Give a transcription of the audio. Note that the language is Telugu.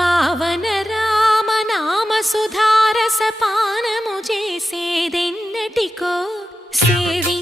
పావన రామ నామ సుధారస పానము చేసేదెన్నటికో సేవి